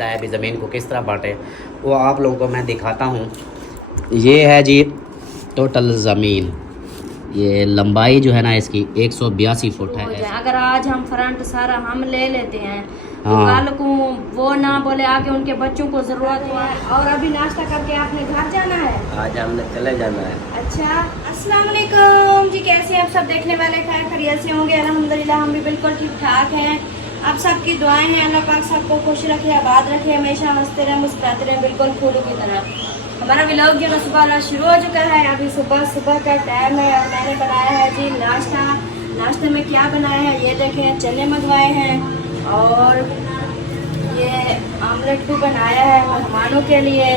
कहता है अभी ज़मीन को किस तरह बांटे, वो आप लोगों को मैं दिखाता हूँ। ये है जी टोटल ज़मीन, ये लंबाई जो है ना इसकी 182 फुट है। अगर आज हम फ्रंट सारा हम ले लेते हैं तो हाँ। कल को वो ना बोले आगे उनके बच्चों को जरूरत है। और अभी नाश्ता करके आपने घर जाना है? आज हमने चले जाना है। अच्छा, अस्सलाम वालेकुम जी, कैसे हैं आप सब देखने वाले? खैर खैरियत से होंगे? अल्हम्दुलिल्लाह हम भी बिल्कुल ठीक ठाक हैं। आप सबकी दुआएं हैं, अल्लाह पाक सबको खुश रखे, आबाद रखे, हमेशा हंसते रहे, मुस्कुराते रहे, बिल्कुल फूलों की तरह। हमारा व्लॉग जो है सुबह वाला शुरू हो चुका है। अभी सुबह का टाइम है और मैंने बनाया है जी नाश्ता। नाश्ते में क्या बनाया है ये देखें, चने मंगवाए हैं और ये आमलेट भी बनाया है मेहमानों के लिए,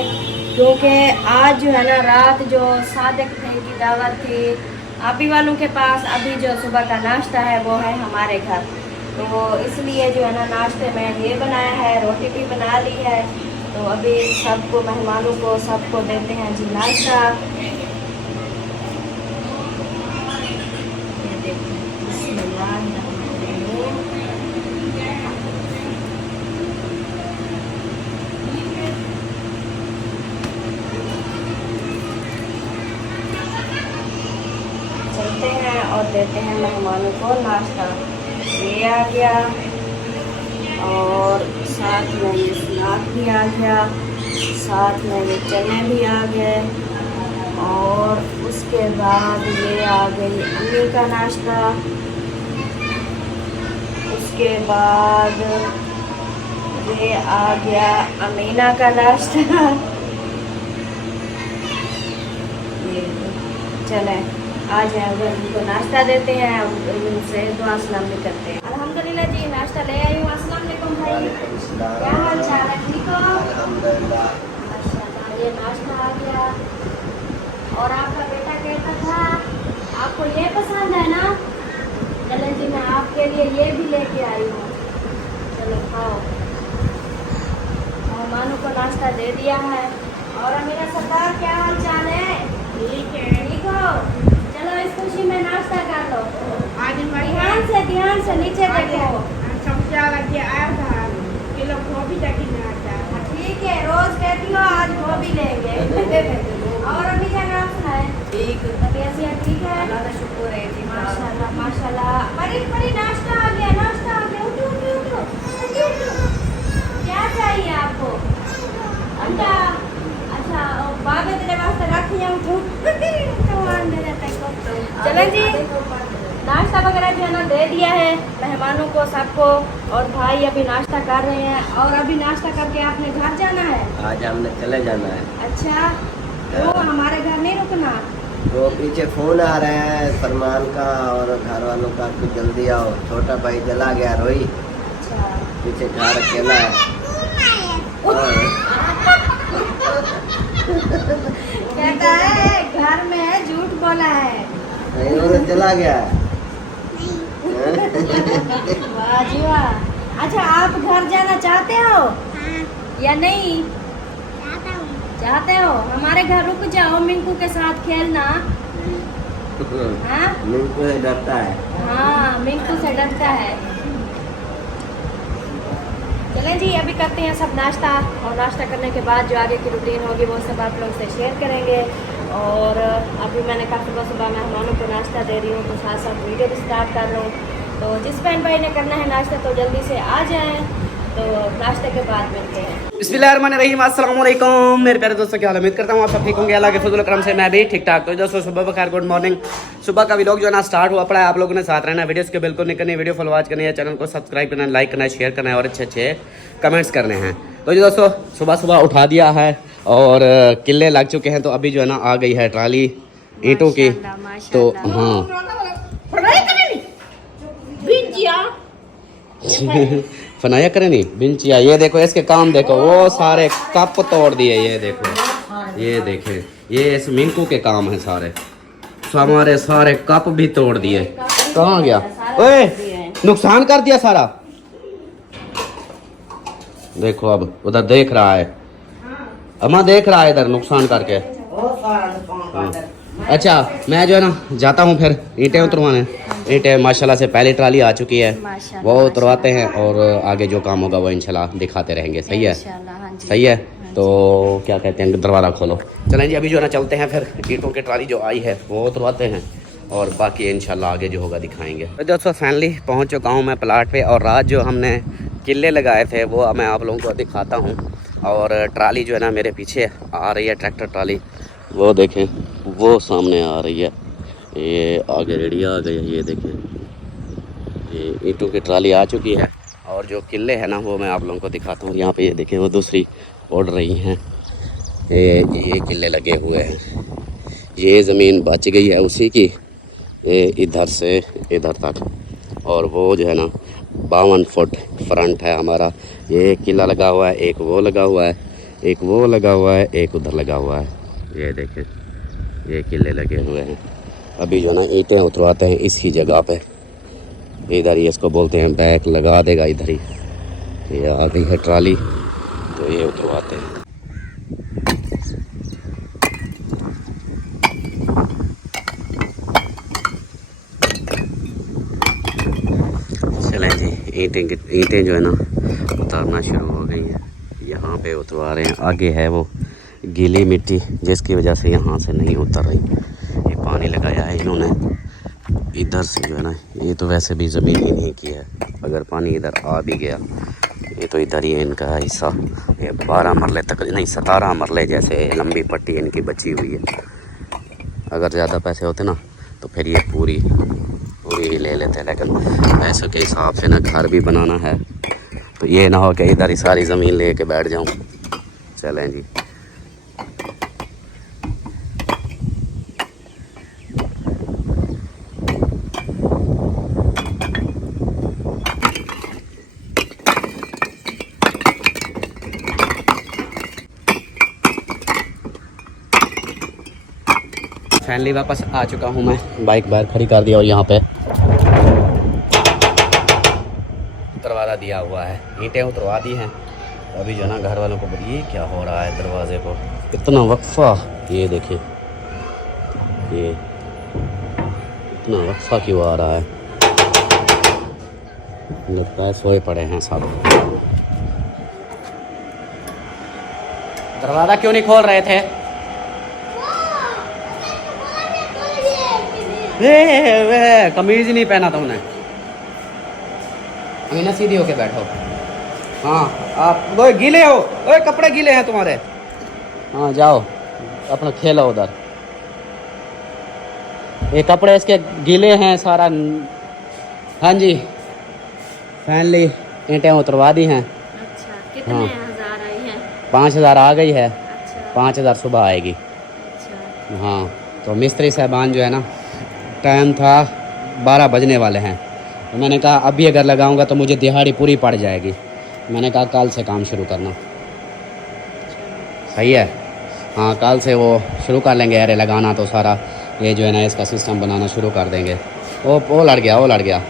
क्योंकि आज जो है ना रात जो सादिक भाई की दावत थी आप ही वालों के पास, अभी जो सुबह का नाश्ता है वो है हमारे घर, तो इसलिए जो है ना नाश्ते में ये बनाया है, रोटी भी बना ली है। तो अभी सबको मेहमानों को सबको देते हैं जी नाश्ता। ये देखिए, बिस्मिल्लाहिर्रहमानिर्रहीम। चलते हैं और देते हैं मेहमानों को नाश्ता। ये आ गया और साथ में ये सलाद भी आ गया, साथ में ये चने भी आ गए और उसके बाद ये आ गई अम्मी का नाश्ता। उसके बाद ये आ गया अमीना का नाश्ता। ये चले आज अगर उनको नाश्ता देते हैं, उनसे दुआ सलाम भी करते हैं। अल्हम्दुलिल्लाह जी, नाश्ता ले आई हूँ। अस्सलाम वालेकुम भाई, क्या हाल चाल है? ठीक हो? माशाल्लाह, ये नाश्ता आ गया। और आपका बेटा कहता था आपको ये पसंद है ना, चले जी मैं आपके लिए ये भी लेके आई हूँ, चलो खाओ। मेहमानों को नाश्ता दे दिया है। और मेरा सरदार क्या हाल चाल है? ठीक है, ठीक हो? चलो इस खुशी में नाश्ता कर लो। आज ध्यान से नीचे देखो। किलो गोभी ठीक है, रोज कहती हो आज गोभी लेंगे। और अभी क्या नाम सुना है? ठीक, तबीयत ठीक है? अल्लाह का शुक्र है जी। माशाल्लाह माशाल्लाह। बड़ी नाश्ता आ गया, नाश्ता आ गया। उठो उठो उठो उठो। क्या चाहिए आपको? अंडा? अच्छा, बाबे तेरे वास्ते रखी हूँ तो चलें जी, नाश्ता वगैरह जो है ना दे दिया है मेहमानों को सबको। और भाई अभी नाश्ता कर रहे हैं और अभी नाश्ता करके आपने घर जाना है? आज हमने चले जाना है। अच्छा, तो हमारे घर नहीं रुकना? तो पीछे फोन आ रहा है फरमान का और घर वालों का कि जल्दी आओ, छोटा भाई चला गया रोई, अच्छा, पीछे घर अकेला है। कहता है घर में है, झूठ बोला है। नहीं, वो चला गया। वाह जी वाह। अच्छा, आप घर जाना चाहते हो या नहीं? चाहते हो? हमारे घर रुक जाओ, मिंकू के साथ खेलना। हाँ मिंकू से डरता है। हाँ, मिंकू से डरता है। चलें जी, अभी करते हैं सब नाश्ता और नाश्ता करने के बाद जो आगे की रूटीन होगी वो सब आप लोगों से शेयर करेंगे। और अभी मैंने कहा सुबह मेहमानों को नाश्ता दे रही हूँ तो साथ साथ वीडियो भी स्टार्ट कर लूँ। तो जिस बहन भाई ने करना है नाश्ता तो जल्दी से आ जाएं, तो नाश्ते के बाद मिलते हैं। बिस्मिल्लाहिर्रहमानिर्रहीम, अस्सलाम वालेकुम मेरे प्यारे दोस्तों, क्या हाल है? उम्मीद करता हूँ आप सब ठीक होंगे। अल्लाह के फजल करम से मैं भी ठीक ठाक। तो दोस्तों सुबह बखैर, गुड मॉर्निंग। सुबह का व्लॉग जो है ना स्टार्ट हुआ पड़ा है। आप लोगों ने साथ रहना, वीडियोस के बिल्कुल नहीं करनी, वीडियो फॉलो वॉच करनी है, चैनल को सब्सक्राइब करना है, लाइक करना है, शेयर करना है और अच्छे कमेंट्स करने हैं। तो जी दोस्तों सुबह उठा दिया है और किले लग चुके हैं। तो अभी जो है ना आ गई है ट्राली ईंटों की। तो हाँ फनाया करे नहीं बिंचिया, ये देखो इसके काम देखो, वो सारे कप तोड़ दिए। ये देखो, ये देखें, ये इस मिंकू के काम है सारे। हमारे सारे कप भी तोड़ दिए। कहाँ गया? ओए, नुकसान कर दिया सारा। देखो अब उधर देख रहा है, अम्मा देख रहा है इधर नुकसान करके। अच्छा, मैं जो है ना जाता हूँ फिर ईंटें उतरवाने। ईंटें माशाल्लाह से पहली ट्राली आ चुकी है, माशाल्लाह, वो उतरवाते हैं और आगे जो काम होगा वो इंशाल्लाह दिखाते रहेंगे। सही है, इंशाल्लाह, हाँ जी। सही है। तो क्या कहते हैं, दरवाज़ा खोलो। चलें जी, अभी जो है ना चलते हैं, फिर ईंटों की ट्राली जो आई है वो उतरवाते हैं और बाकी इंशाल्लाह आगे जो होगा दिखाएंगे। तो दोस्तों फाइनली पहुंच चुका हूं मैं प्लाट पे, और रात जो हमने किले लगाए थे वो मैं आप लोगों को दिखाता हूं। और ट्राली जो है ना मेरे पीछे आ रही है, ट्रैक्टर ट्राली, वो देखें वो सामने आ रही है, ये आगे रेडी आ गई है, ये देखें ये ईंटों की ट्राली आ चुकी है। और जो किले हैं ना वो मैं आप लोगों को दिखाता हूँ। यहाँ पे ये देखें वो दूसरी उड़ रही हैं, ये किले लगे हुए हैं। ये ज़मीन बच गई है उसी की, इधर से इधर तक, और वो जो है ना 52 फुट फ्रंट है हमारा। ये एक किला लगा हुआ है, एक वो लगा हुआ है, एक वो लगा हुआ है, एक उधर लगा हुआ है। ये देखें ये किले लगे हुए हैं। अभी जो ना ईंटें उतरवाते हैं इसी जगह पे, इधर ही इसको बोलते हैं बैक लगा देगा इधर ही। ये आ गई है ट्राली, तो ये उतरवाते हैं। चलें जी, ईंटें जो है ना उतारना शुरू हो गई है। यहाँ पे उतरवा रहे हैं, आगे है वो गीली मिट्टी जिसकी वजह से यहाँ से नहीं उतर रही। ये पानी लगाया है इन्होंने इधर से जो है ना, ये तो वैसे भी ज़मीन ही नहीं की है, अगर पानी इधर आ भी गया ये तो इधर ही है इनका हिस्सा। ये 12 मरले तक नहीं 17 मरले जैसे लंबी पट्टी इनकी बची हुई है। अगर ज़्यादा पैसे होते ना तो फिर ये पूरी ही ले लेते हैं, लेकिन पैसों के हिसाब से ना घर भी बनाना है, तो ये ना हो कि इधर ही सारी ज़मीन ले के बैठ जाऊँ। चलें जी, फाइनली वापस आ चुका हूँ मैं, बाइक बाहर खड़ी कर दिया और यहाँ पे दरवाज़ा दिया हुआ है, ईंटें उतरवा दी हैं। अभी जो ना घर वालों को बोलिए क्या हो रहा है दरवाजे को, इतना वक्फा, ये देखिए ये इतना वक्फा क्यों आ रहा है, लगता है सोए पड़े हैं सब। दरवाज़ा क्यों नहीं खोल रहे थे? वे कमीज ही नहीं पहना था उन्हें। अभी ना सीधी होके बैठो। हाँ आप वो गीले हो, ओए कपड़े गीले हैं तुम्हारे। हाँ जाओ अपना खेलो उधर, ये कपड़े इसके गीले हैं सारा। हाँ जी फाइनली ईंटें उतरवा दी हैं। अच्छा, कितने हाँ। हजार आई हैं? 5000 आ गई है, अच्छा, 5000 सुबह आएगी। अच्छा, हाँ तो मिस्त्री साहबान जो है ना, टाइम था 12 बजने वाले हैं, तो मैंने कहा अभी अगर लगाऊंगा तो मुझे दिहाड़ी पूरी पड़ जाएगी। मैंने कहा कल से काम शुरू करना। सही है, हाँ कल से वो शुरू कर लेंगे अरे लगाना, तो सारा ये जो है ना इसका सिस्टम बनाना शुरू कर देंगे। वो लड़ गया, वो लड़ गया।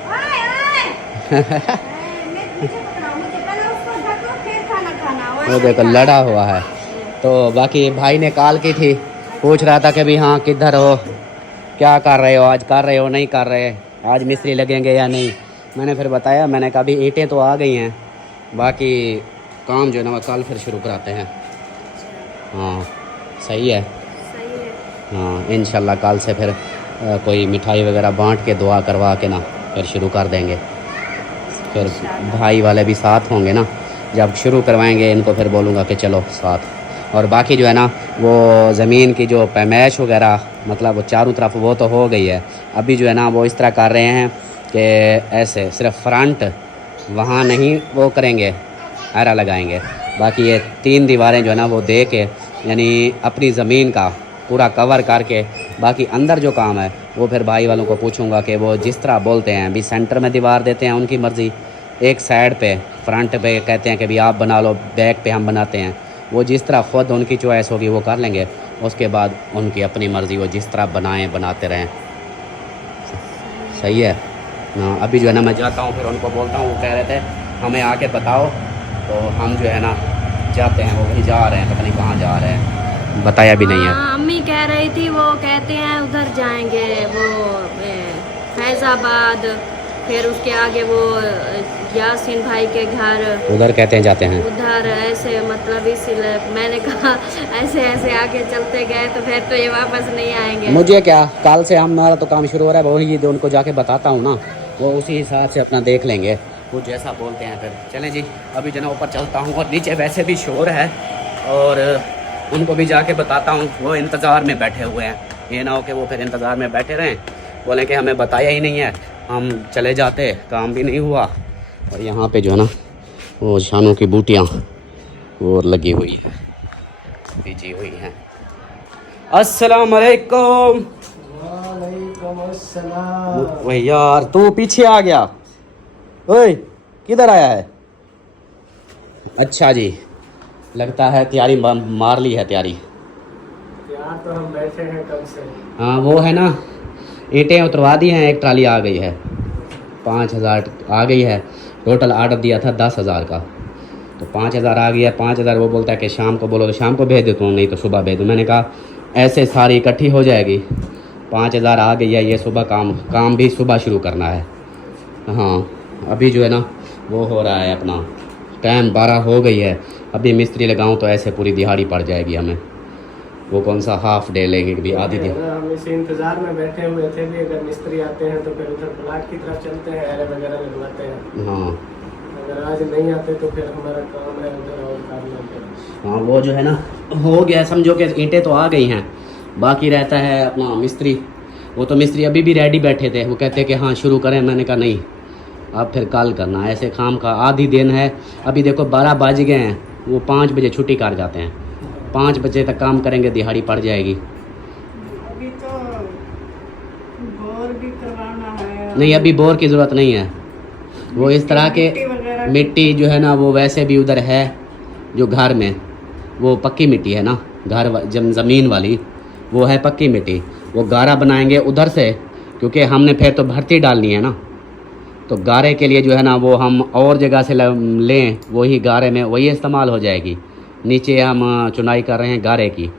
वो देखो लड़ा हुआ है। तो बाकी भाई ने कॉल की थी, पूछ रहा था कि भी हाँ किधर हो, क्या कर रहे हो, आज कर रहे हो नहीं कर रहे, आज मिस्त्री लगेंगे या नहीं। मैंने फिर बताया, मैंने कहा भी ईंटें तो आ गई हैं, बाकी काम जो है ना वो कल फिर शुरू कराते हैं। हाँ सही है, सही है। हाँ इंशाल्लाह कल से फिर कोई मिठाई वगैरह बांट के दुआ करवा के ना फिर शुरू कर देंगे। फिर भाई वाले भी साथ होंगे ना, जब शुरू करवाएंगे इनको फिर बोलूँगा कि चलो साथ। और बाकी जो है ना वो ज़मीन की जो पैमाइश वगैरह मतलब वो चारों तरफ वो तो हो गई है। अभी जो है ना वो इस तरह कर रहे हैं कि ऐसे सिर्फ फ्रंट वहाँ नहीं वो करेंगे, आरा लगाएंगे, बाकी ये 3 दीवारें जो है ना वो दे के यानी अपनी ज़मीन का पूरा कवर करके, बाकी अंदर जो काम है वो फिर भाई वालों को पूछूंगा कि वो जिस तरह बोलते हैं, अभी सेंटर में दीवार देते हैं उनकी मर्ज़ी, एक साइड पे फ्रंट पे कहते हैं कि भी आप बना लो, बैक पे हम बनाते हैं, वो जिस तरह ख़ुद उनकी चॉइस होगी वो कर लेंगे। उसके बाद उनकी अपनी मर्ज़ी, वो जिस तरह बनाएं बनाते रहें। सही है ना। अभी जो है ना मैं जाता हूँ, फिर उनको बोलता हूँ, वो कह रहे थे हमें आके बताओ, तो हम जो है ना जाते हैं, वो कहीं जा रहे हैं, पता नहीं कहाँ जा रहे हैं, बताया भी नहीं है। हाँ, अम्मी कह रही थी, वो कहते हैं उधर जाएंगे, वो फैज़ाबाद, फिर उसके आगे वो यासीन भाई के घर, उधर कहते हैं जाते हैं। उधर ऐसे मतलब इसीलिए मैंने कहा ऐसे ऐसे आगे चलते गए तो फिर तो ये वापस नहीं आएंगे। मुझे क्या, कल से हमारा तो काम शुरू हो रहा है, वही जो उनको जाके बताता हूँ ना, वो उसी हिसाब से अपना देख लेंगे, वो जैसा बोलते हैं फिर। चलें जी, अभी जो ना ऊपर चलता हूँ, और नीचे वैसे भी शोर है और उनको भी जाके बताता हूँ। वो इंतज़ार में बैठे हुए हैं, ये ना हो कि वो फिर इंतज़ार में बैठे रहें, बोलें कि हमें बताया ही नहीं है, हम चले जाते, काम भी नहीं हुआ। और यहाँ पे जो है ना वो शानों की बूटियाँ वो लगी हुई है, बीजी हुई हैं। अस्सलाम वालेकुम। वालेकुम अस्सलाम। वही यार, तू पीछे आ गया, ओए किधर आया है? अच्छा जी, लगता है तैयारी मार ली है तैयारी। यार तो हम बैठे हैं कब से। हाँ वो है ना, ईंटें उतरवा दी हैं, एक ट्राली आ गई है, 5,000 आ गई है। टोटल ऑर्डर दिया था 10,000 का, तो 5,000 आ गया। 5,000 वो बोलता है कि शाम को बोलो तो शाम को भेज देता हूँ, नहीं तो सुबह भेज दूँ। मैंने कहा ऐसे सारी इकट्ठी हो जाएगी। 5,000 आ गई है, ये सुबह काम भी सुबह शुरू करना है। हाँ अभी जो है ना वो हो रहा है अपना, टाइम 12 हो गई है, अभी मिस्त्री लगाऊँ तो ऐसे पूरी दिहाड़ी पड़ जाएगी हमें। वो कौन सा हाफ डे लेंगे, कभी आधी दिन। हम इसी इंतजार में बैठे हुए थे भी, अगर मिस्त्री आते हैं तो फिर उधर प्लाट की तरफ चलते हैं, एरे वगैरह लगवाते हैं। हाँ अगर आज नहीं आते तो फिर हमारा काम है उधर और करना फिर। हाँ वो जो है ना हो गया, समझो कि ईंटें तो आ गई हैं, बाकी रहता है अपना मिस्त्री। वो तो मिस्त्री अभी भी रेडी बैठे थे, वो कहते कि हाँ शुरू करें। मैंने कहा नहीं, अब फिर कल करना, ऐसे काम का आधी दिन है। अभी देखो 12 बज गए हैं, वो 5 बजे छुट्टी कर जाते हैं, 5 बजे तक काम करेंगे, दिहाड़ी पड़ जाएगी। अभी तो बोर भी करवाना है। नहीं अभी बोर की ज़रूरत नहीं है, वो इस तरह के मिट्टी जो है ना वो वैसे भी उधर है जो घर में, वो पक्की मिट्टी है ना, घर ज़मीन वाली वो है पक्की मिट्टी, वो गारा बनाएंगे उधर से, क्योंकि हमने फिर तो भर्ती डालनी है ना, तो गारे के लिए जो है ना वो हम और जगह से लें, वही गारे में वही इस्तेमाल हो जाएगी। नीचे हम चुनाई कर रहे हैं गारे की,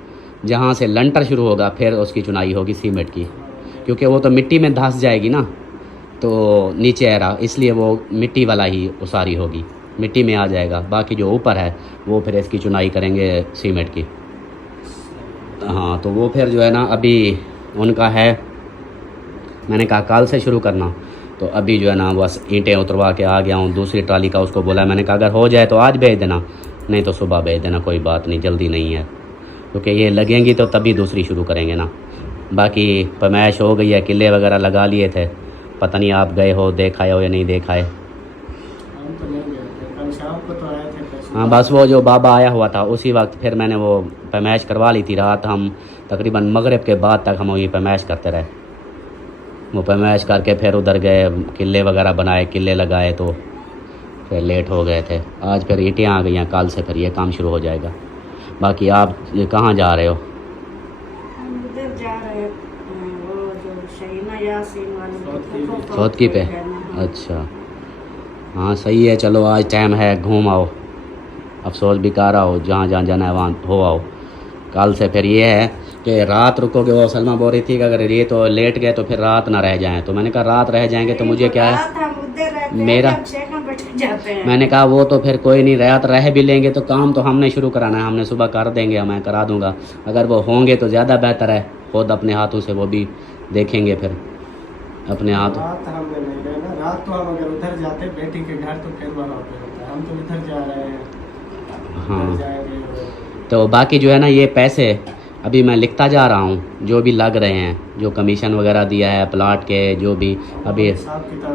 जहाँ से लंटर शुरू होगा फिर उसकी चुनाई होगी सीमेंट की, क्योंकि वो तो मिट्टी में धंस जाएगी ना, तो नीचे आ रहा, इसलिए वो मिट्टी वाला ही उसारी होगी, मिट्टी में आ जाएगा। बाकी जो ऊपर है वो फिर इसकी चुनाई करेंगे सीमेंट की। हाँ तो वो फिर जो है ना अभी उनका है, मैंने कहा कल से शुरू करना, तो अभी जो है ना बस ईंटें उतरवा के आ गया हूँ। दूसरी ट्राली का उसको बोला, मैंने कहा अगर हो जाए तो आज भेज देना, नहीं तो सुबह भेज देना, कोई बात नहीं, जल्दी नहीं है, क्योंकि ये लगेंगी तो तभी दूसरी शुरू करेंगे ना। बाकी पैमाइश हो गई है, किले वगैरह लगा लिए थे, पता नहीं आप गए हो, देखा हो या नहीं देखा है। हम तो नहीं गए थे, कल शाम को तो आए थे। हाँ बस वो जो बाबा आया हुआ था उसी वक्त फिर मैंने वो पैमाइश करवा ली थी। रात हम तकरीबन मगरिब के बाद तक हम वही पैमाइश करते रहे, वो पैमाइश करके फिर उधर गए, किले वगैरह बनाए, किले लगाए, तो फिर लेट हो गए थे। आज फिर ईंटें आ गई हैं, कल से फिर ये काम शुरू हो जाएगा। बाकी आप कहाँ जा रहे हो? हम उधर जा रहे हैं, वो जो शहीना यासीन वाली चौथकी पे। अच्छा हाँ सही है, चलो आज टाइम है, घूम आओ, अफसोस भी कर आओ, जहाँ जहाँ जाना है वहाँ हो आओ। कल से फिर ये है कि रात रुकोगे, वो सलमा बोल रही थी कि अगर ये तो लेट गए तो फिर रात ना रह जाएं, तो मैंने कहा रात रह जाएंगे तो मुझे क्या है, मेरा मैंने कहा वो तो फिर कोई नहीं, रात रह भी लेंगे तो काम तो हमने शुरू कराना है, हमने सुबह कर देंगे, मैं करा दूंगा। अगर वो होंगे तो ज़्यादा बेहतर है, खुद अपने हाथों से वो भी देखेंगे फिर अपने हाथ। रात हमने नहीं रहना, रात तो हम अगर उधर जाते बेटी के घर तो फिर वहाँ पे होता है, हम तो इधर जा रहे हैं। हाँ जाएंगे तो बाकी जो है ना ये पैसे अभी मैं लिखता जा रहा हूँ, जो भी लग रहे हैं, जो कमीशन वगैरह दिया है प्लाट के, जो भी अभी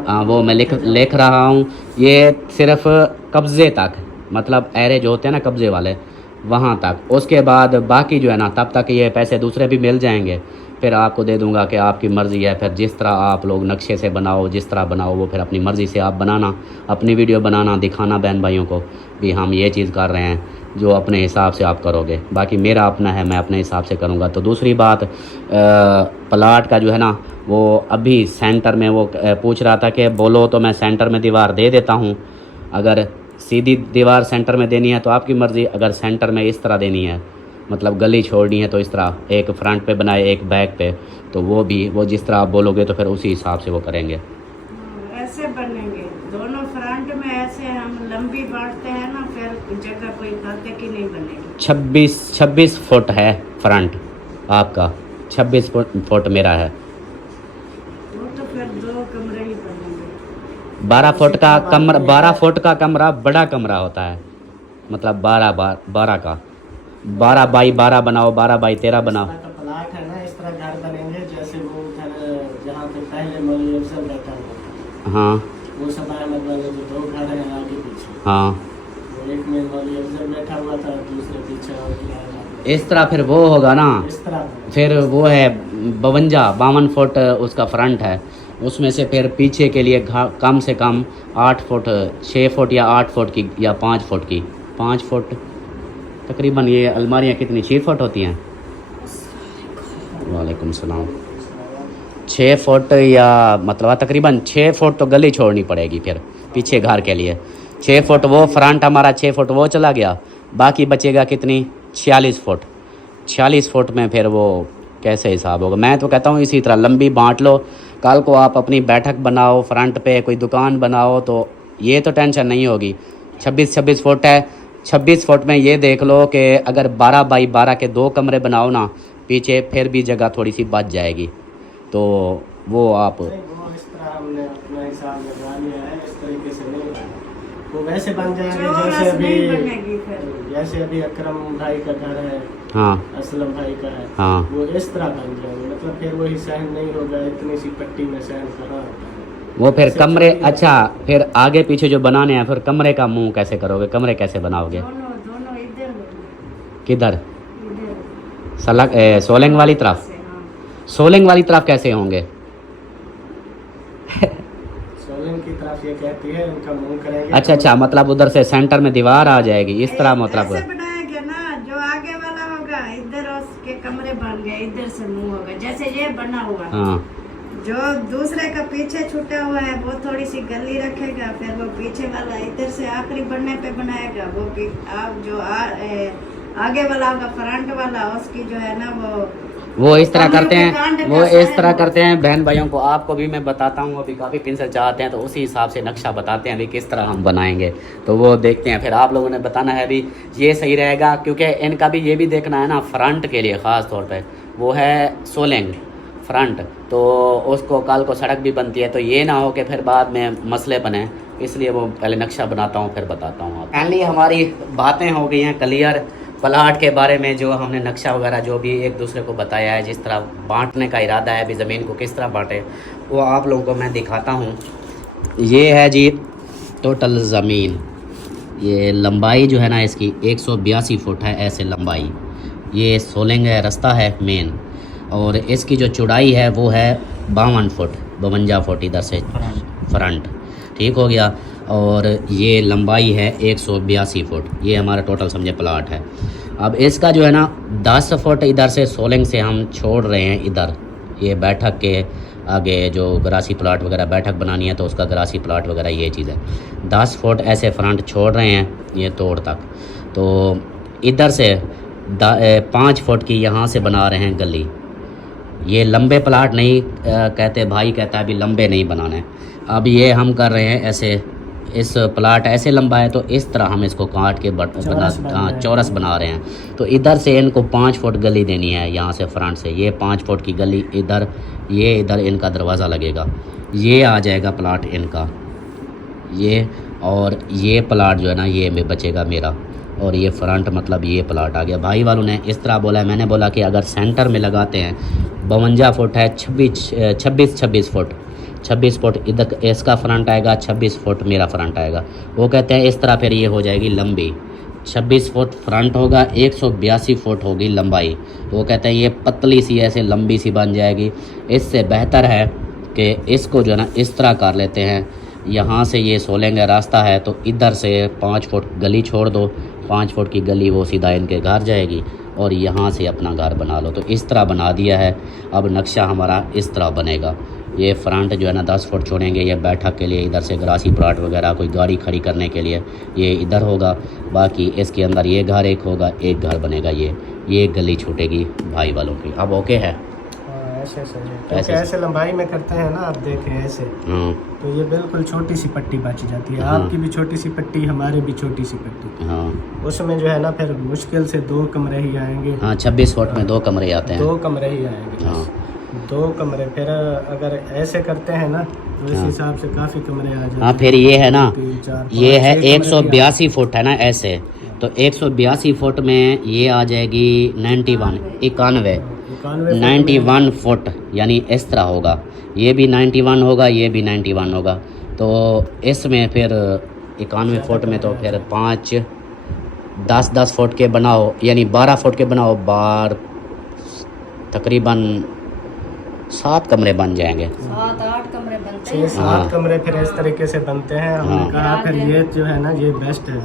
हाँ वो मैं लिख रहा हूँ। ये सिर्फ कब्ज़े तक, मतलब एरे जो होते हैं ना कब्ज़े वाले वहाँ तक, उसके बाद बाकी जो है ना तब तक ये पैसे दूसरे भी मिल जाएंगे, फिर आपको दे दूंगा कि आपकी मर्ज़ी है, फिर जिस तरह आप लोग नक्शे से बनाओ, जिस तरह बनाओ वो फिर अपनी मर्ज़ी से आप बनाना, अपनी वीडियो बनाना, दिखाना बहन भाइयों को भी हम ये चीज़ कर रहे हैं, जो अपने हिसाब से आप करोगे। बाकी मेरा अपना है, मैं अपने हिसाब से करूँगा। तो दूसरी बात प्लाट का जो है ना वो अभी सेंटर में वो पूछ रहा था कि बोलो तो मैं सेंटर में दीवार दे देता हूँ, अगर सीधी दीवार सेंटर में देनी है तो आपकी मर्ज़ी, अगर सेंटर में इस तरह देनी है मतलब गली छोड़नी है तो इस तरह एक फ्रंट पे बनाए एक बैक पे, तो वो भी वो जिस तरह आप बोलोगे तो फिर उसी हिसाब से वो करेंगे। ऐसे बनेंगे दोनों फ्रंट में, ऐसे हम लंबी बांटते हैं ना, फिर जगह कोई खाते की नहीं बनेगी। 26 फुट है फ्रंट आपका, 26 फुट मेरा है। वो तो फिर 2 कमरे ही बनेंगे। 12 फुट का कमरा, 12 फुट का कमरा बड़ा कमरा होता है, मतलब 12 का 12 बाई 12 बनाओ, 12 बाई 13 बनाओ। प्लाट है ना, इस तरह घर बनेंगे जैसे वो उधर जहाँ पे पहले मौलवी अफजल बैठा हुआ, हाँ वो सब अहमद वाले जो 2 घर हैं आगे पीछे, हाँ, वो एक में मौलवी अफजल बैठा हुआ था, दूसरे पीछे और इस तरह फिर वो होगा ना। इस तरह बनेगा। फिर वो है 52 फुट उसका फ्रंट है, उसमें से फिर पीछे के लिए कम से कम 8 फुट 6 फुट या 8 फुट की या 5 फुट की, 5 फुट तकरीबन। ये अलमारियाँ कितनी 6 फुट होती हैं? वालेकुम सलाम। 6 फुट या मतलब तकरीबन 6 फुट तो गली छोड़नी पड़ेगी फिर पीछे घर के लिए। 6 फुट वो फ्रंट हमारा, 6 फुट वो चला गया, बाकी बचेगा कितनी 46 फुट। 46 फुट में फिर वो कैसे हिसाब होगा? मैं तो कहता हूँ इसी तरह लंबी बांट लो, कल को आप अपनी बैठक बनाओ, फ्रंट पे कोई दुकान बनाओ तो ये तो टेंशन नहीं होगी। 26 फुट है, 26 फुट में ये देख लो कि अगर 12 बाई 12 के 2 कमरे बनाओ ना पीछे, फिर भी जगह थोड़ी सी बच जाएगी। तो वो आप नहीं, वो इस तरह हमने अपना हिसाब लगा लिया है, इस तरीके से नहीं है। वो वैसे बन जाएंगे चौरस जैसे नहीं अभी, बनेगी फिर। जैसे अभी अकरम भाई का घर है, हाँ असलम भाई का है, हाँ वो इस तरह बन जाएंगे, मतलब फिर वही सहन नहीं होगा, इतनी सी पट्टी में सहन करा होता है। वो फिर ऐसे कमरे, चौड़ी अच्छा फिर आगे पीछे जो बनाने हैं, फिर कमरे का मुंह कैसे करोगे? कमरे कैसे बनाओगे? दोनों इधर बनेंगे, किधर? इधर सोलंग वाली तरफ? से, हाँ। सोलंग वाली तरफ कैसे होंगे? सोलन की तरफ ये कहती है उनका मुंह करेंगे। अच्छा, मतलब उधर से सेंटर में दीवार आ जाएगी इस तरह, मतलब ऐसे बनाएंगे ना, जो आगे वाला होगा इधर उसके कमरे बन गए, इधर से मुंह होगा जैसे ये बना हुआ है। हाँ जो दूसरे का पीछे छूटा हुआ है वो थोड़ी सी गली रखेगा, फिर वो पीछे वाला इधर से आखिरी बनने पे बनाएगा, वो आप जो आगे वाला होगा फ्रंट वाला, उसकी जो है ना वो इस तरह कमरों करते के हैं, कांड वो का इस साया तरह होगा। करते हैं बहन भाइयों को। आपको भी मैं बताता हूँ, अभी काफ़ी पेंसिल चाहते हैं तो उसी हिसाब से नक्शा बताते हैं अभी किस तरह हम बनाएंगे, तो वो देखते हैं। फिर आप लोगों ने बताना है अभी ये सही रहेगा, क्योंकि इनका भी ये भी देखना है ना फ्रंट के लिए ख़ास तौर पे। वो है सोलंग फ्रंट, तो उसको कल को सड़क भी बनती है, तो ये ना हो कि फिर बाद में मसले बने, इसलिए वो पहले नक्शा बनाता हूँ फिर बताता हूँ। फाइनली हमारी बातें हो गई हैं क्लियर प्लाट के बारे में, जो हमने नक्शा वगैरह जो भी एक दूसरे को बताया है, जिस तरह बांटने का इरादा है, अभी ज़मीन को किस तरह बांटे वो आप लोगों को मैं दिखाता हूँ। ये है जी टोटल ज़मीन, ये लंबाई जो है ना इसकी 182 फुट है ऐसे लंबाई। ये सोलंग है, रास्ता है मेन, और इसकी जो चौड़ाई है वो है 52 फुट, 52 फुट इधर से फ्रंट, ठीक हो गया। और ये लंबाई है 182 फुट, ये हमारा टोटल समझे प्लाट है। अब इसका जो है ना 10 फुट इधर से सोलंग से हम छोड़ रहे हैं इधर, ये बैठक के आगे जो गरासी प्लाट वगैरह बैठक बनानी है तो उसका गरासी प्लाट वगैरह ये चीज़ है। 10 फुट ऐसे फ्रंट छोड़ रहे हैं ये तोड़ तक, तो इधर से 5 फुट की यहाँ से बना रहे हैं गली। ये लंबे प्लाट नहीं कहते, भाई कहता है अभी लंबे नहीं बनाने। अब ये हम कर रहे हैं ऐसे, इस प्लाट ऐसे लंबा है तो इस तरह हम इसको काट के चौरस बना रहे हैं। तो इधर से इनको 5 फुट गली देनी है, यहाँ से फ्रंट से ये 5 फुट की गली इधर, ये इधर इनका दरवाज़ा लगेगा, ये आ जाएगा प्लाट इनका ये, और ये प्लाट जो है ना ये में बचेगा मेरा, और ये फ्रंट मतलब ये प्लाट आ गया। भाई वालों ने इस तरह बोला है, मैंने बोला कि अगर सेंटर में लगाते हैं 52 फुट है, 26 फुट 26 फुट इधर इसका फ्रंट आएगा, 26 फुट मेरा फ्रंट आएगा। वो कहते हैं इस तरह फिर ये हो जाएगी लंबी, 26 फुट फ्रंट होगा, 182 फुट होगी लंबाई। वो कहते हैं ये पतली सी ऐसे लंबी सी बन जाएगी। इससे बेहतर है कि इसको जो है ना इस तरह कर लेते हैं, यहाँ से ये सोलंग रास्ता है तो इधर से 5 फुट गली छोड़ दो, 5 फुट की गली वो सीधा इनके घर जाएगी, और यहाँ से अपना घर बना लो। तो इस तरह बना दिया है। अब नक्शा हमारा इस तरह बनेगा, ये फ्रंट जो है ना 10 फुट छोड़ेंगे, ये बैठक के लिए, इधर से ग्रासी प्लाट वगैरह कोई गाड़ी खड़ी करने के लिए ये इधर होगा। बाकी इसके अंदर ये घर एक होगा, एक घर बनेगा, ये गली छूटेगी भाई वालों की। अब ओके है ऐसे क्योंकि ऐसे लंबाई में करते हैं ना, आप देखें ऐसे, तो ये बिल्कुल छोटी सी पट्टी बच जाती है। आपकी भी छोटी सी पट्टी, हमारे भी छोटी सी पट्टी। उसमें जो है ना फिर मुश्किल से 2 कमरे ही आएंगे। 26 फुट में 2 कमरे आते हैं। 2 कमरे ही आएंगे। 2 कमरे। फिर अगर ऐसे करते हैं ना तो इस हिसाब से काफ़ी कमरे आ जाते हैं। फिर ये है ना, 3, 4, ये 5, है 6 182 फुट है ना ऐसे, तो 182 फुट में ये आ जाएगी 91 फुट, यानी इस तरह होगा। ये भी 91 होगा, ये भी 91 होगा। तो इसमें फिर 91 फुट में तो फिर 5 10 फुट के बनाओ, यानी 12 फुट के बनाओ, बार तकरीबन 7 कमरे बन जाएंगे। 7-8 कमरे बनते 6-7 कमरे फिर इस तरीके से बनते हैं। हमने कहा फिर ये जो है ना ये बेस्ट है।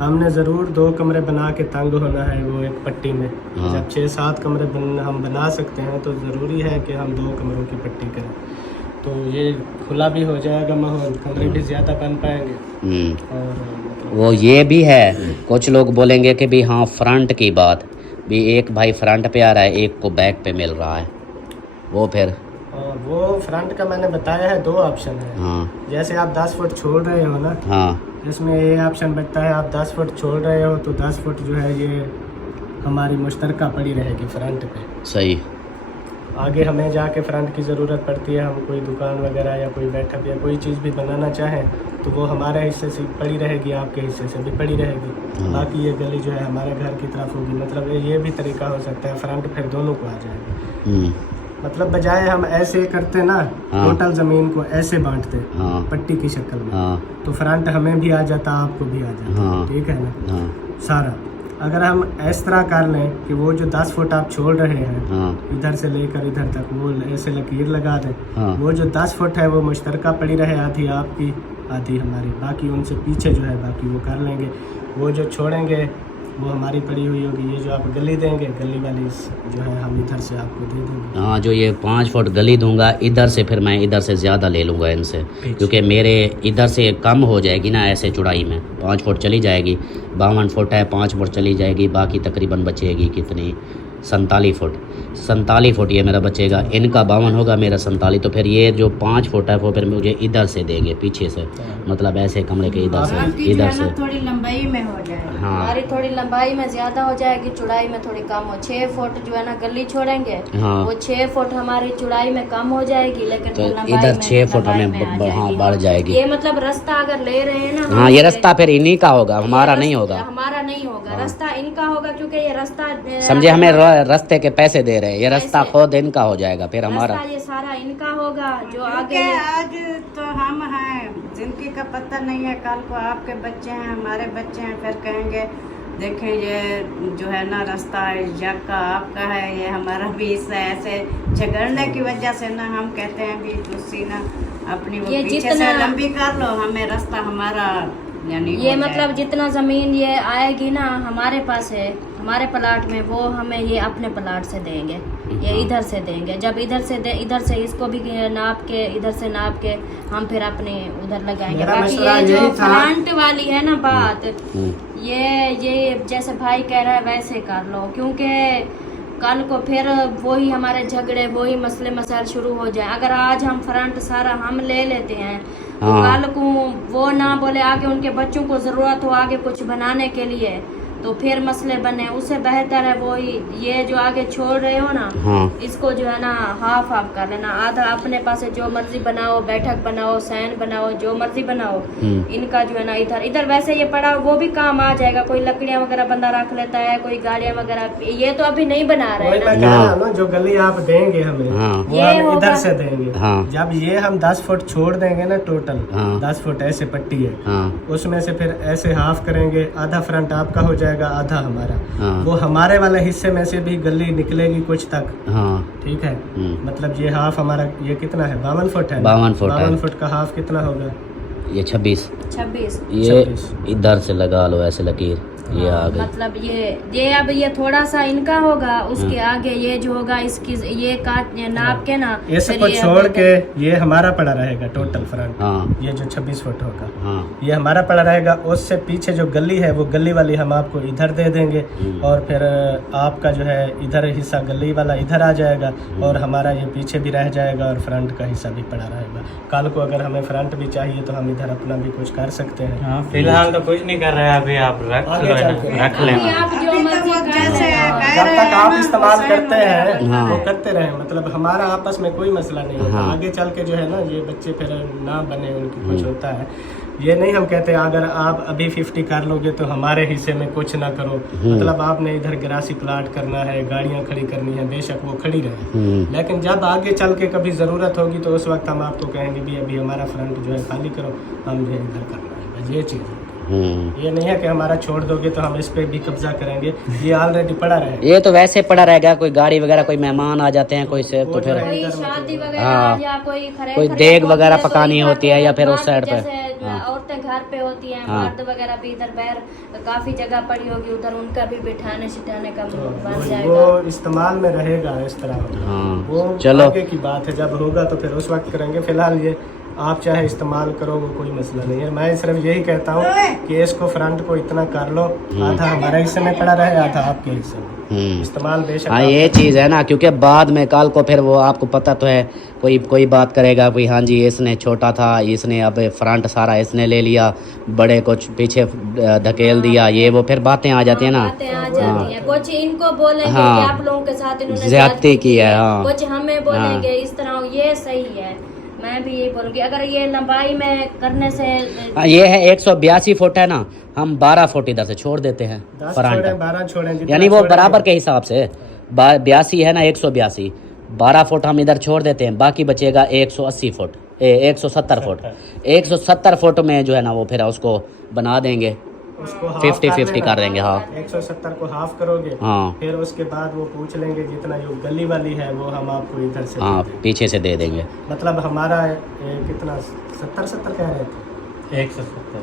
हमने ज़रूर 2 कमरे बना के तंग होना है वो एक पट्टी में। जब 6-7 कमरे हम बना सकते हैं तो ज़रूरी है कि हम 2 कमरों की पट्टी करें, तो ये खुला भी हो जाएगा माहौल, कमरे भी ज़्यादा बन पाएंगे। और वो ये भी है, कुछ लोग बोलेंगे कि भी हाँ फ्रंट की बात भी, एक भाई फ्रंट पे आ रहा है, एक को बैक पे मिल रहा है, वो फिर वो फ्रंट का मैंने बताया है 2 ऑप्शन है। जैसे आप 10 फुट छोड़ रहे हो ना, इसमें ये ऑप्शन बचता है, आप 10 फुट छोड़ रहे हो तो 10 फुट जो है ये हमारी मुश्तरका पड़ी रहेगी फ्रंट पे। सही। आगे हमें जाके फ्रंट की ज़रूरत पड़ती है, हम कोई दुकान वगैरह या कोई बैठक या कोई चीज़ भी बनाना चाहें तो वो हमारे हिस्से से पड़ी रहेगी, आपके हिस्से से भी पड़ी रहेगी। बाकी ये गली जो है हमारे घर की तरफ होगी। मतलब ये भी तरीका हो सकता है, फ्रंट फिर दोनों को आ जाएगा। मतलब बजाय हम ऐसे करते ना, टोटल ज़मीन को ऐसे बांटते पट्टी की शक्ल में, तो फ्रंट हमें भी आ जाता, आपको भी आ जाता। ठीक है ना सारा। अगर हम इस तरह कर लें कि वो जो 10 फुट आप छोड़ रहे हैं इधर से लेकर इधर तक, वो ऐसे लकीर लगा दें, वो जो 10 फुट है वो मुश्तरका पड़ी रहे, आधी आपकी आधी हमारी, बाकी उनसे पीछे जो है बाकी वो कर लेंगे। वो जो छोड़ेंगे वो हमारी पड़ी हुई होगी। ये जो आप गली देंगे, गली वाली जो है हम इधर से आपको दे देंगे। जो ये 5 फुट गली दूंगा इधर से, फिर मैं इधर से ज़्यादा ले लूँगा इनसे, क्योंकि मेरे इधर से कम हो जाएगी ना ऐसे चौड़ाई में, 5 फुट चली जाएगी। 52 फुट है, 5 फुट चली जाएगी, बाकी तकरीबन बचेगी कितनी 47 फुट ये मेरा बचेगा। इनका 52 होगा, मेरा 47, तो फिर ये जो 5 फुट है वो फिर मुझे इधर से देंगे, पीछे से, मतलब ऐसे कमरे के इधर से थोड़ी लंबाई में हो जाएगा। हमारी थोड़ी लंबाई में ज्यादा हो जाएगी, चौड़ाई में थोड़ी कम हो। 6 फुट जो है ना गली छोड़ेंगे, वो 6 फुट हमारी चौड़ाई में कम हो जाएगी, लेकिन तो इधर 6 फुट हमें बढ़ जाएगी। ये मतलब रास्ता अगर ले रहे हैं ना, हाँ ये रास्ता फिर इन्हीं का होगा, हमारा नहीं होगा। हमारा नहीं होगा, रास्ता इनका होगा, क्योंकि ये रास्ता समझे, हमें रास्ते के पैसे दे रहे हैं, ये रास्ता खुद इनका हो जाएगा, फिर हमारा ये सारा इनका होगा। जो आगे आज तो हम हैं, जिंदगी का पता नहीं है, कल को आपके बच्चे हैं, हमारे बच्चे हैं, फिर कहेंगे देखें ये जो है ना रास्ता जग का आपका है, ये हमारा भी हिस्सा है। ऐसे झगड़ने की वजह से ना हम कहते हैं भी तुसी ना अपनी वो पीछे से लंबी कर लो, हमें रास्ता हमारा यानी ये मतलब जितना ज़मीन ये आएगी ना हमारे पास है, हमारे प्लाट में, वो हमें ये अपने प्लाट से देंगे, ये इधर से देंगे। जब इधर से इधर से इसको भी नाप के, इधर से नाप के हम फिर अपने उधर लगाएंगे। बाकी ये जो फ्रंट वाली है ना बात, ये जैसे भाई कह रहा है वैसे कर लो, क्योंकि कल को फिर वही हमारे झगड़े, वही मसले मसाइल शुरू हो जाए। अगर आज हम फ्रंट सारा हम ले लेते हैं तो कल को वो ना बोले आगे उनके बच्चों को ज़रूरत हो आगे कुछ बनाने के लिए, तो फिर मसले बने। उससे बेहतर है वो ये जो आगे छोड़ रहे हो ना, इसको जो है ना हाफ कर लेना, आधा अपने पास है, जो मर्जी बनाओ, बैठक बनाओ, सैन बनाओ, जो मर्जी बनाओ। इनका जो है ना इधर वैसे ये पड़ा वो भी काम आ जाएगा, कोई लकड़ियाँ वगैरह बंदा रख लेता है, कोई गाड़ियाँ वगैरह, ये तो अभी नहीं बना रहे ना। जो गली आप देंगे हमें वो हम इधर से देंगे। जब ये हम 10 फुट छोड़ देंगे ना, टोटल 10 फुट ऐसे पट्टी है, उसमें से फिर ऐसे हाफ करेंगे, आधा फ्रंट आपका हो जाएगा, आधा हमारा। वो हमारे वाले हिस्से में से भी गली निकलेगी कुछ तक। ठीक है, मतलब ये हाफ हमारा, ये कितना है 52 फुट है, 52 फुट का हाफ कितना होगा, ये 26। ये इधर से लगा लो ऐसे लकीर, ये आ गई। मतलब ये अब ये थोड़ा सा इनका होगा, उसके आगे ये जो होगा इसकी ये काट नाप के ना इसको फिर ये छोड़ के ये हमारा पड़ा रहेगा टोटल फ्रंट। हाँ ये जो 26 फुट होगा हाँ ये हमारा पड़ा रहेगा। उससे पीछे जो गली है वो गली वाली हम आपको इधर दे देंगे और फिर आपका जो है इधर हिस्सा गली वाला इधर आ जाएगा और हमारा ये पीछे भी रह जाएगा और फ्रंट का हिस्सा भी पड़ा रहेगा। कल को अगर हमें फ्रंट भी चाहिए तो हम इधर अपना भी कुछ कर सकते हैं। हाँ, फिलहाल तो कुछ नहीं कर रहे हैं अभी, आप रख आगे लो, चल के। रख लेना। आप जो मर्जी जैसे कह जब रहे तक हैं आप ना, इस्तेमाल वैसे करते हैं हाँ। वो करते रहे, मतलब हमारा आपस में कोई मसला नहीं होता। हाँ। आगे चल के जो है ना ये बच्चे फिर ना बने उनकी कुछ होता है। ये नहीं हम कहते अगर आप अभी 50 कर लोगे तो हमारे हिस्से में कुछ ना करो। मतलब आपने इधर ग्रासी प्लाट करना है, गाड़ियां खड़ी करनी है, बेशक वो खड़ी रहे, लेकिन जब आगे चल के कभी ज़रूरत होगी तो उस वक्त हम आपको कहेंगे भी अभी हमारा फ्रंट जो है खाली करो, हम जो है इधर करना है। बस ये चीज़ है। ये नहीं है कि हमारा छोड़ दोगे तो हम इस पे भी कब्जा करेंगे, ये ऑलरेडी पड़ा रहेगा। ये तो वैसे पड़ा रहेगा, कोई गाड़ी वगैरह कोई मेहमान आ जाते हैं कोई से तो फिर कोई शादी वगैरह हाँ। या कोई कोई देग वगैरह पकानी होती है या फिर उस साइड पे। जैसे औरतें घर पे होती हैं, हाँ। मर्द वगैरह भी इधर बाहर काफी जगह पड़ी होगी, उधर उनका भी बिठाने शिठाने का बन वो जाएगा। इस्तेमाल में रहेगा इस तरह। हाँ वो चलो आगे की बात है, जब होगा तो फिर उस वक्त करेंगे। फिलहाल ये आप चाहे इस्तेमाल करो वो कोई मसला नहीं है। मैं सिर्फ यही कहता हूँ कि इसको फ्रंट को इतना कर लो, आधा हमारे हिस्से में पड़ा रहे, आधा आपके हिस्से में। इस्तेमाल बेशक हाँ आप ये चीज़ है ना, क्योंकि बाद में कल को फिर वो आपको पता तो है कोई बात करेगा भाई हाँ जी इसने छोटा था, इसने अब फ्रंट सारा इसने ले लिया, बड़े कुछ पीछे धकेल दिया, ये वो फिर बातें आ जाती है ना। बातें आ जाती हैं, कुछ इनको बोलेंगे हाँ। कि आप लोगों के साथ इन्होंने ज्यादती की है, हाँ। कुछ हमें बोलेंगे इस तरह, ये सही है। मैं भी यही बोलूँगी अगर ये लंबाई में करने से हाँ, ये है 182 फुट है ना, हम 12 फुट इधर से छोड़ देते हैं 10 छोड़ें, फ्रंट, 12 छोड़ें, जितना यानी वो छोड़ेंगे। बराबर के हिसाब से 82 है ना, 182 12 फुट हम इधर छोड़ देते हैं, बाकी बचेगा 180 फुट 170 फुट 170 फुट में जो है ना वो फिर उसको बना देंगे, उसको हाफ 50-50 कर देंगे। हाँ 170 को हाफ करोगे, हाँ फिर उसके बाद वो पूछ लेंगे जितना जो गली वाली है वो हम आपको इधर से हाँ दे देंगे। पीछे से दे देंगे। मतलब हमारा कितना 70 कह रहे थे, 170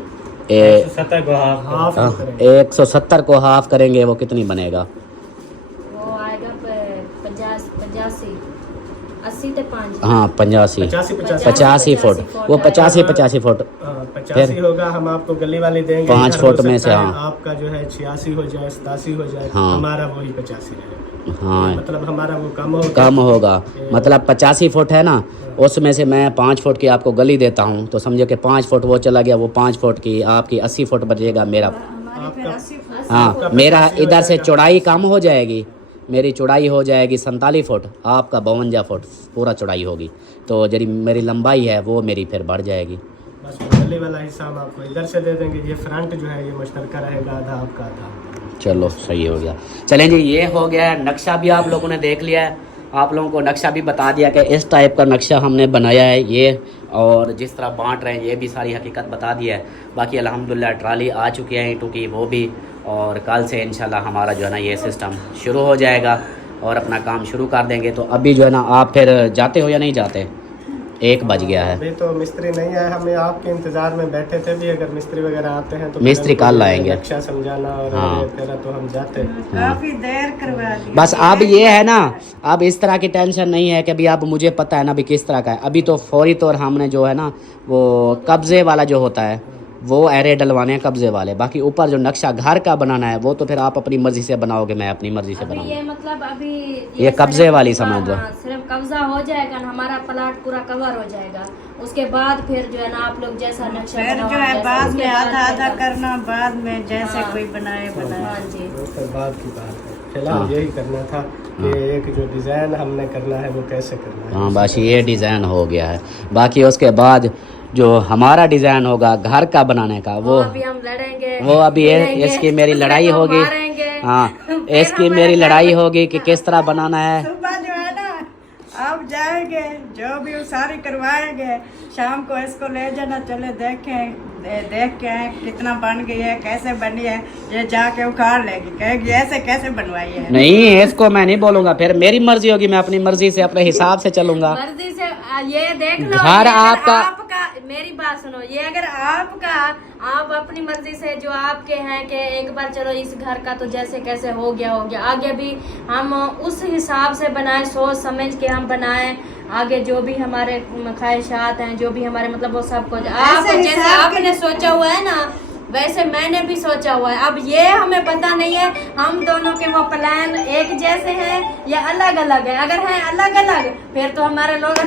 ए- 170 को हाफ करो। हाफ हाँ, करेंगे। 170 को हाफ करेंगे वो कितनी बनेगा? वो आएगा 50 85 80 ते 5 हाँ 85 85 फुट, वो 85 फुट 85 होगा। हम आपको गली वाली देंगे 5 इधर हो फुट में सकता से, है हाँ। आपका जो है 86 हो जाए 87 हो जाए, हाँ। हमारा वही 85 रहेगा। हाँ मतलब हमारा वो कम होगा, कम होगा, मतलब 85 फुट है ना, उसमें से मैं 5 फुट की आपको गली देता हूँ तो समझो कि 5 फुट वो चला गया, वो 5 फुट की आपकी 80 फुट बचेगा मेरा। हमारी फिर 80 फुट हाँ मेरा इधर से चौड़ाई कम हो जाएगी, मेरी चौड़ाई हो जाएगी 47 फुट, आपका 52 फुट पूरा चौड़ाई होगी, तो जरी मेरी लंबाई है वो मेरी फिर बढ़ जाएगी। बस वो गली वाला हिस्सा हम आपको इधर से दे देंगे। ये फ्रंट जो है ये मुश्तरका रहेगा, आधा आपका आधा आपका। चलो सही हो गया। चलें जी, ये हो गया है, नक्शा भी आप लोगों ने देख लिया है, आप लोगों को नक्शा भी बता दिया कि इस टाइप का नक्शा हमने बनाया है ये, और जिस तरह बांट रहे हैं ये भी सारी हकीकत बता दी है। बाकी अल्हम्दुलिल्लाह ट्राली आ चुकी है ईंटों की वो भी, और कल से इंशाल्लाह हमारा जो है ना ये सिस्टम शुरू हो जाएगा और अपना काम शुरू कर देंगे। तो अभी जो है ना आप फिर जाते हो या नहीं जाते? 1 बज गया है। अभी तो मिस्त्री नहीं आए, हमें आपके इंतजार में बैठे थे भी, अगर मिस्त्री वगैरह आते हैं तो मिस्त्री फिर कल हमको आएंगे। नक्शा समझाना और हाँ। फिर तो हम जाते। काफी देर करवा दी। बस अब ये है ना, अब इस तरह की टेंशन नहीं है कि अभी अब मुझे पता है ना भी किस तरह का है। अभी तो फौरी तौर हमने जो है ना वो कब्जे वाला जो होता है वो एरे डलवाने हैं कब्जे वाले, बाकी ऊपर जो नक्शा घर का बनाना है वो तो फिर आप अपनी मर्जी से बनाओगे, मैं अपनी मर्जी से अभी बनाऊंगा। ये मतलब अभी ये कब्जे सिर्फ वाली कब्जा, समझ लो। हाँ, सिर्फ कब्जा हो जाएगा ना, हमारा प्लाट पूरा कवर हो जाएगा। उसके बाद फिर जो है ना आप लोग जैसा नक्शा फिर जो बनवाओगे, है बाद उसके में बाद आधा आधा फिर- करना, बाद में जैसे हाँ। कोई बनाए बनाए। हाँ जी। उसके बाद की बात है। फिलहाल यही करना था कि एक जो डिज़ाइन हमने करना है वो कैसे करना है। हाँ बस ये डिज़ाइन हो गया है, बाकी उसके बाद जो हमारा डिज़ाइन होगा घर का बनाने का वो अभी हम लड़ेंगे, वो अभी लड़ेंगे, इसकी मेरी दूसरे लड़ाई को होगी। मारेंगे। हाँ फिर इसकी हम मेरी लड़ाई लड़ाई होगी कि किस तरह बनाना है। सुबह जो है ना आप जाएंगे, जो भी उसारी करवाएंगे, शाम को इसको ले जाना, चले देखें देख के आए कितना बन गई है, कैसे बनी है, ये जाके उखाड़ लेगी, कहेगी ऐसे कैसे बनवाई है। नहीं इसको मैं नहीं बोलूँगा, फिर मेरी मर्जी होगी, मैं अपनी मर्जी से अपने हिसाब से चलूँगा। मर्जी से ये देख लो, घर ये अगर आपका- आपका मेरी बात सुनो, ये अगर आपका आप अपनी मर्जी से जो आपके हैं कि एक बार चलो इस घर का तो जैसे कैसे हो गया, आगे भी हम उस हिसाब से बनाए, सोच समझ के हम बनाएं। आगे जो भी हमारे ख्वाहिशात हैं, जो भी हमारे मतलब वो सब कुछ आप जैसे आपने सोचा हुआ है ना, वैसे मैंने भी सोचा हुआ है। अब ये हमें पता नहीं है हम दोनों के वो प्लान एक जैसे हैं या अलग अलग है। अगर हैं अलग अलग फिर तो हमारे लोग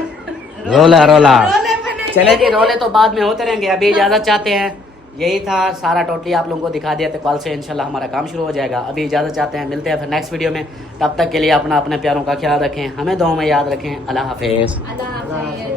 रोला रोला रोले बनेंगे। चले जी, रोले तो बाद में होते रहेंगे, अभी इजाजत चाहते हैं। यही था सारा टोटली आप लोगों को दिखा दिया था। कल से इंशाल्लाह हमारा काम शुरू हो जाएगा। अभी इजाजत चाहते हैं, मिलते हैं फिर नेक्स्ट वीडियो में। तब तक के लिए अपना अपने प्यारों का ख्याल रखें, हमें दुआओं में याद रखें। अल्लाह हाफिज़। अल्लाह हाफ़िज़।